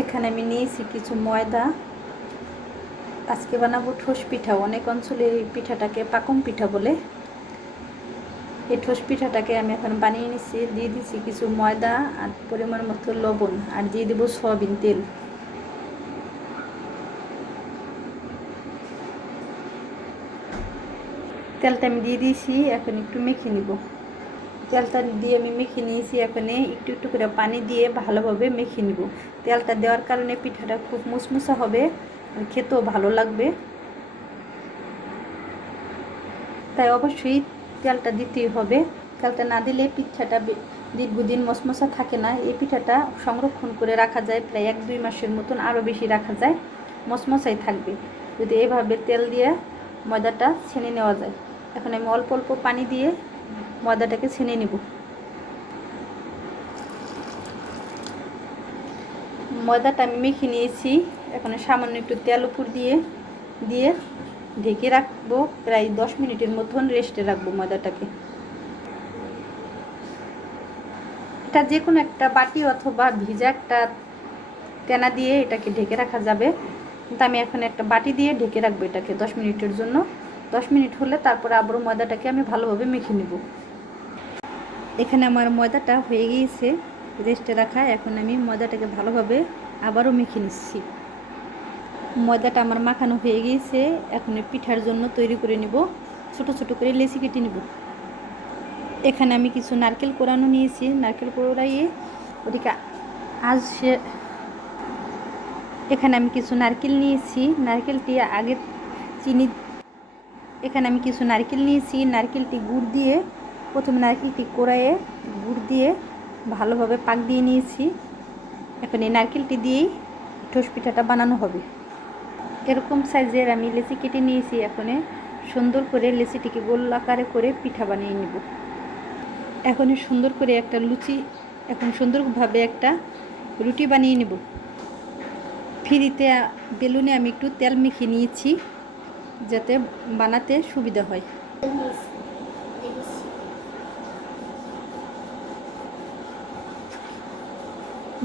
এখানে আমি নিয়েছি কিছু ময়দা। আজকে বানাবো ঠোস পিঠা। অনেক অঞ্চলে এই পিঠাটাকে পাকম পিঠা বলে। এই ঠোস পিঠাটাকে আমি এখন বানিয়ে নিচ্ছি। দিয়ে দিচ্ছি কিছু ময়দা আর পরিমাণ মতো লবণ, আর দিয়ে দেবো সয়াবিন তেল। তেলটা আমি দিয়ে দিয়েছি, এখন একটু মেখে নিব। তেলটা দিয়ে আমি মেখে নিয়েছি। এখানে একটু একটু করে পানি দিয়ে ভালোভাবে মেখে নিব। তেলটা দেওয়ার কারণে পিঠাটা খুব মুসমুসা হবে আর খেতেও ভালো লাগবে। তাই অবশ্যই তেলটা দিতেই হবে। তেলটা না দিলে পিঠাটা দীর্ঘদিন মশমশা থাকে না। এই পিঠাটা সংরক্ষণ করে রাখা যায় প্রায় 1-2 মাসের মতন, আরও বেশি রাখা যায়, মশমশাই থাকবে যদি এভাবে তেল দিয়ে ময়দাটা ছেনে নেওয়া যায়। এখন আমি অল্প অল্প পানি দিয়ে ময়দাটাকে ছেনে নেব। ময়দাটা আমি মেখে নিয়েছি। এখন সামান্য একটু তেল উপর দিয়ে ঢেকে রাখবো। প্রায় 10 মিনিটের মতন রেস্টে রাখবো ময়দাটাকে। এটা যে কোনো একটা বাটি অথবা ভিজা একটা তেনা দিয়ে এটাকে ঢেকে রাখা যাবে, কিন্তু আমি এখন একটা বাটি দিয়ে ঢেকে রাখবো এটাকে 10 মিনিটের জন্য। 10 মিনিট হলে তারপর আবারও ময়দাটাকে আমি ভালোভাবে মেখে নেব। এখানে আমার ময়দাটা হয়ে গিয়েছে রেস্টে রাখা। এখন আমি ময়দাটাকে ভালোভাবে আবারও মেখে নিচ্ছি। ময়দাটা আমার মাখানো হয়ে গিয়েছে। এখন পিঠার জন্য তৈরি করে নেব। ছোট ছোট করে লেচি কেটে নেব। এখানে আমি কিছু নারকেল কোরানো নিয়েছি। নারকেল কোড়াইয়ে ওদিকে এখানে আমি কিছু নারকেল নিয়েছি। নারকেলটি আগে চিনি এখানে আমি কিছু নারকেল নিয়েছি। নারকেলটি গুড় দিয়ে প্রথমে নারকেলটি কোড়াইয়ে গুড় দিয়ে ভালোভাবে পাক দিয়ে নিয়েছি। এখন এই নারকেলটি দিয়েই ঠোস পিঠাটা বানানো হবে। এরকম সাইজের আমি লেচি কেটে নিয়েছি। এখন সুন্দর করে লেচিটিকে গোল আকারে করে পিঠা বানিয়ে নেব। এখন সুন্দর করে সুন্দরভাবে একটা রুটি বানিয়ে নেব। ফ্রিতে বেলুনে আমি একটু তেল মেখে নিয়েছি যাতে বানাতে সুবিধা হয়।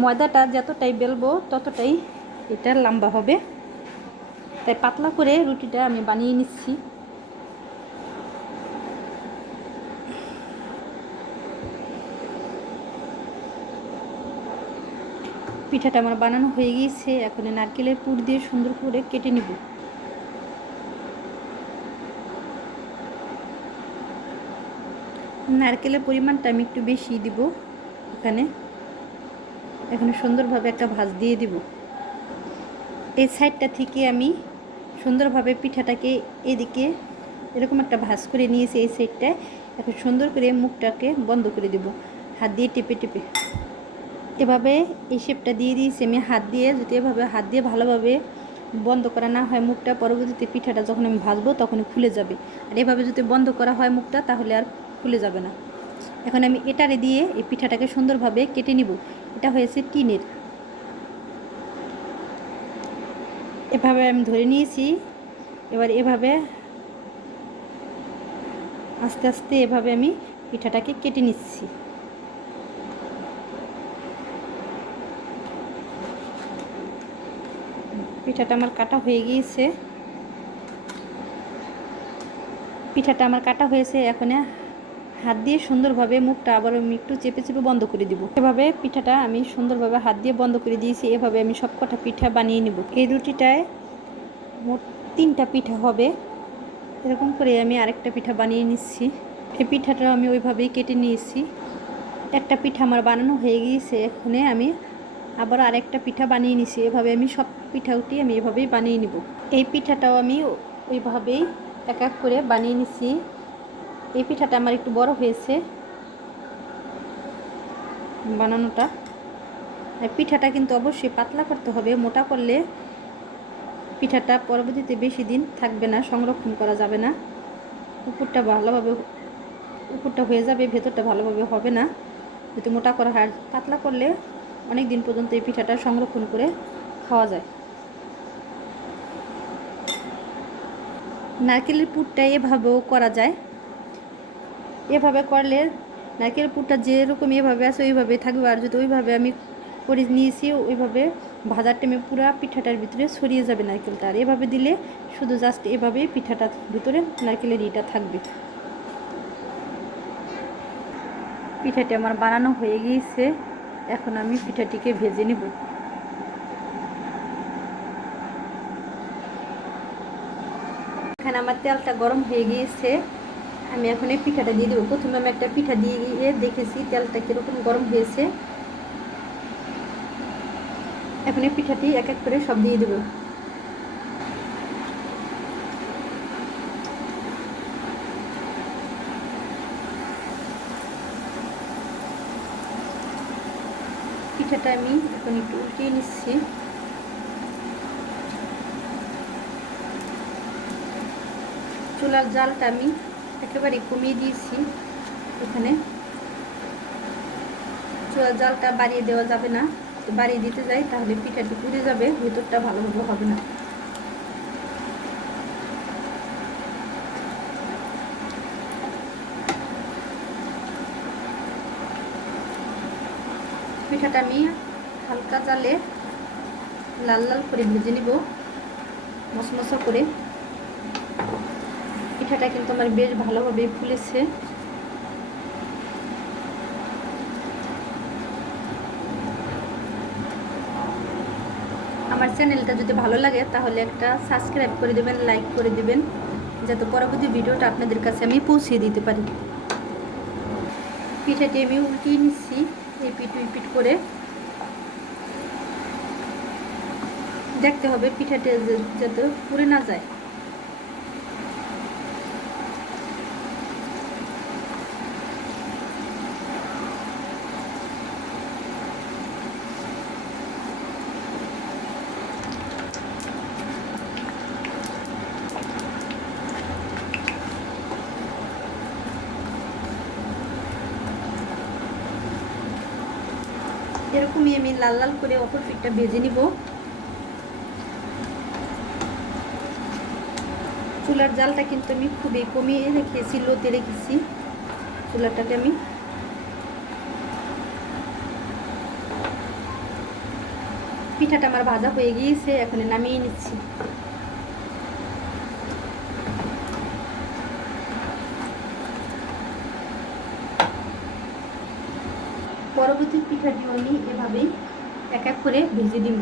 ময়দাটা যতটাই বেলবো ততটাই এটা লম্বা হবে, তাই পাতলা করে রুটিটা আমি বানিয়ে নিচ্ছি। পিঠাটা আমার বানানো হয়ে গিয়েছে। এখন নারকেলের পুর দিয়ে সুন্দর করে কেটে নিব। নারকেলের পরিমাণটা আমি একটু বেশি দিব এখানে সুন্দরভাবে একটা ভাঁজ দিয়ে দিব। এই সাইডটা থেকে আমি সুন্দরভাবে পিঠাটাকে এদিকে এরকম একটা ভাঁজ করে নিয়েছি এই সাইডটায়। এখন সুন্দর করে মুখটাকে বন্ধ করে দেব হাত দিয়ে টিপে টিপে। এভাবে এই শেপটা দিয়ে দিয়েছি আমি হাত দিয়ে। যদি এভাবে হাত দিয়ে ভালোভাবে বন্ধ করা না হয় মুখটা, পরবর্তীতে পিঠাটা যখন আমি ভাজবো তখন খুলে যাবে। আর এভাবে যদি বন্ধ করা হয় মুখটা তাহলে আর খুলে যাবে না। এখন আমি এটারে দিয়ে এই পিঠাটাকে সুন্দরভাবে কেটে নিব। এটা হয়েছে টিনের। এভাবে আমি ধরে নিয়েছি। এবার এভাবে আস্তে আস্তে এভাবে আমি পিঠাটাকে কেটে নিচ্ছি। পিঠাটা আমার কাটা হয়ে গিয়েছে। এখন হাত দিয়ে সুন্দরভাবে মুখটা আবার আমি একটু চেপে চেপে বন্ধ করে দিব। এভাবে পিঠাটা আমি সুন্দরভাবে হাত দিয়ে বন্ধ করে দিয়েছি। এভাবে আমি সবকটা পিঠা বানিয়ে নেব। এই রুটিটায় মোট 3টা পিঠা হবে। এরকম করে আমি আরেকটা পিঠা বানিয়ে নিচ্ছি। এই পিঠাটাও আমি ওইভাবেই কেটে নিয়েছি। একটা পিঠা আমার বানানো হয়ে গিয়েছে। এখানে আমি আবার আরেকটা পিঠা বানিয়ে নিছি। এভাবে আমি সব পিঠাটি আমি এভাবেই বানিয়ে নিব। এই পিঠাটাও আমি ওইভাবেই এক এক করে বানিয়ে নিছি। এই পিঠাটা আমার একটু বড় হয়েছে বানানোটা। আর পিঠাটা কিন্তু অবশ্যই পাতলা করতে হবে। মোটা করলে পিঠাটা পরবর্তীতে বেশি দিন থাকবে না, সংরক্ষণ করা যাবে না। উপরটা হয়ে যাবে, ভেতরটা ভালোভাবে হবে না যদি মোটা করা হয়। পাতলা করলে অনেক দিন পর্যন্ত এই পিঠাটা সংরক্ষণ করে খাওয়া যায়। নারকেলের পুরটা এভাবেও করা যায়। এভাবে করলে নারকেলের পুরটা যেরকম এভাবে আছে ওইভাবে থাকবে। আর যদি ওইভাবে আমি করে নিয়েছি ওইভাবে ভাজার টাইমে পুরো পিঠাটার ভিতরে ছড়িয়ে যাবে নারকেলটা। আর এভাবে দিলে শুধু জাস্ট এভাবে পিঠাটার ভিতরে নারকেলের ইটা থাকবে। পিঠাটি আমার বানানো হয়ে গিয়েছে, এখন আমি পিঠাটিকে ভেজে নেব। এখানে আমার তেলটা গরম হয়ে গিয়েছে, আমি এখন এই পিঠাটা দিয়ে দেবো। প্রথমে আমি একটা পিঠা দিয়ে গিয়ে দেখেছি তেলটা কীরকম গরম হয়েছে। এখন এই পিঠাটি এক এক করে সব দিয়ে দেবো। পিঠাটা আমি এখন একটু উল্টিয়ে নিচ্ছি। চুলার জালটা আমি একেবারে কমিয়ে দিয়েছি। এখানে চুলার জালটা বাড়িয়ে দেওয়া যাবে না, তো বাড়িয়ে দিতে যাই তাহলে পিঠাটি পুড়ে যাবে, ভেতরটা ভালোভাবে হবে না। পিঠাটা আমি হালকা জালে লাল লাল করে ভেজে নিব, মশমশা করে। পিঠাটা কিন্তু আমার বেশ ভালোভাবে ফুলেছে। আমার চ্যানেলটা যদি ভালো লাগে তাহলে একটা সাবস্ক্রাইব করে দেবেন, লাইক করে দেবেন, যাতে পরবর্তী ভিডিওটা আপনাদের কাছে আমি পৌঁছে দিতে পারি। পিঠাটি আমি উল্টিয়ে নিচ্ছি এপিট উইপিট করে। দেখতে হবে পিঠাটা যাতে পুড়ে না যায়। এরকমই আমি লাল লাল করে অপর পিঠটা ভেজে নিব। চুলার জালটা কিন্তু আমি খুবই কমিয়ে রেখেছি, লোতে রেখেছি চুলাটাকে আমি। পিঠাটা আমার ভাজা হয়ে গিয়েছে, এখন নামিয়ে নিচ্ছি। পরবর্তী পিঠাটিও আমি এভাবেই এক এক করে ভেজে দিব।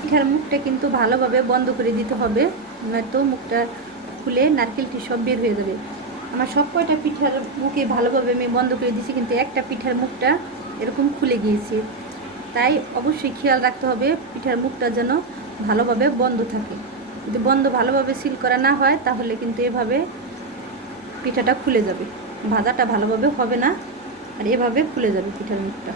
পিঠার মুখটা কিন্তু ভালোভাবে বন্ধ করে দিতে হবে, নয়তো মুখটা খুলে নারকেলটি সব বের হয়ে যাবে। আমার সব কয়টা পিঠার মুখে ভালোভাবে আমি বন্ধ করে দিয়েছি, কিন্তু একটা পিঠার মুখটা এরকম খুলে গিয়েছে। তাই অবশ্যই খেয়াল রাখতে হবে পিঠার মুখটা যেন ভালোভাবে বন্ধ থাকে। যদি বন্ধ ভালোভাবে সিল করা না হয় তাহলে কিন্তু এভাবে পিঠাটা খুলে যাবে, ভাজাটা ভালোভাবে হবে না, আর এভাবে খুলে যাবে পিঠার মুখটা।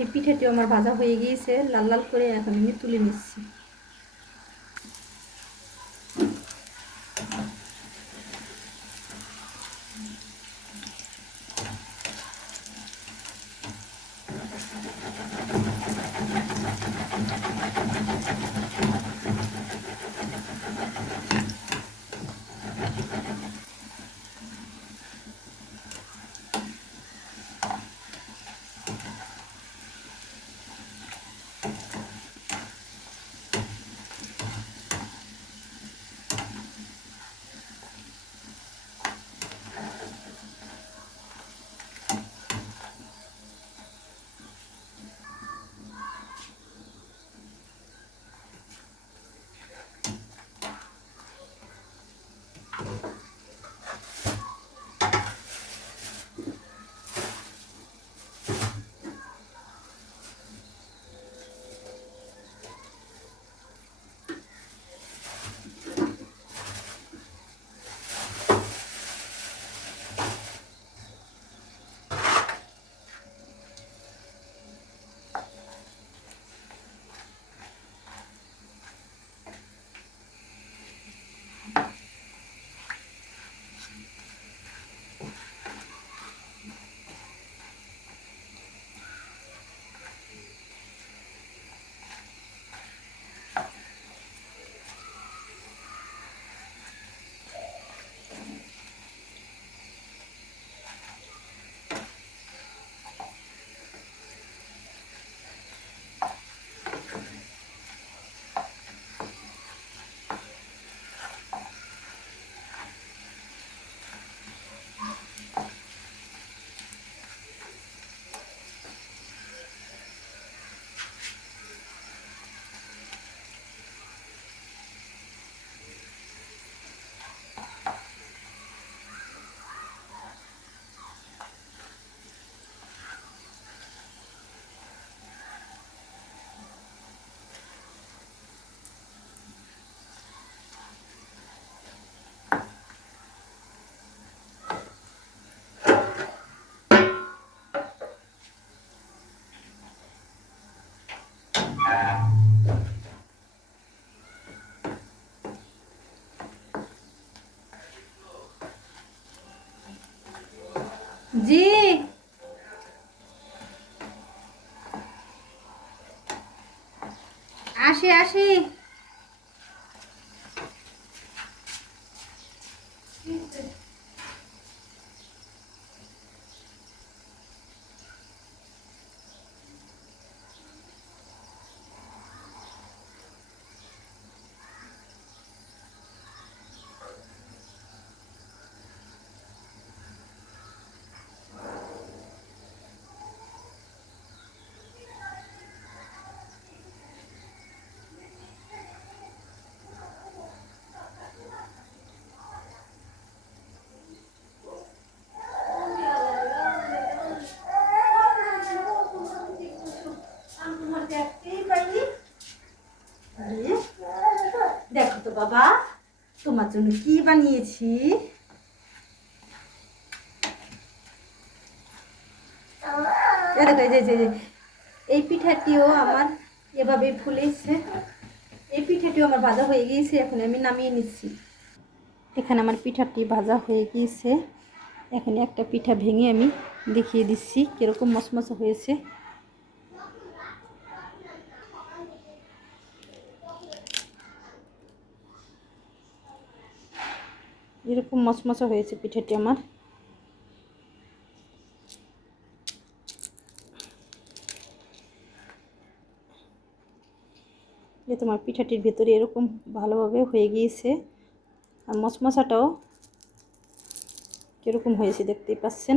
এই পিঠাটিও আমার ভাজা হয়ে গিয়েছে লাল লাল করে, এখন আমি তুলে নিচ্ছি। জি, আসি আসি। দেখো তো বাবা, তোমার জন্য কি বানিয়েছি। দেখো, এই পিঠাটিও আমার এভাবে ফুলেছে। এই পিঠাটিও আমার ভাজা হয়ে গিয়েছে, এখন আমি নামিয়ে নিচ্ছি। এখানে আমার পিঠাটি ভাজা হয়ে গিয়েছে। এখানে একটা পিঠা ভেঙে আমি দেখিয়ে দিচ্ছি কীরকম মচমচে হয়েছে। এরকম মচমচে হয়েছে পিঠাটি আমার। যে তোমার পিঠাটির ভেতরে এরকম ভালোভাবে হয়ে গিয়েছে, আর মচমচাটাও কীরকম হয়েছে দেখতেই পাচ্ছেন।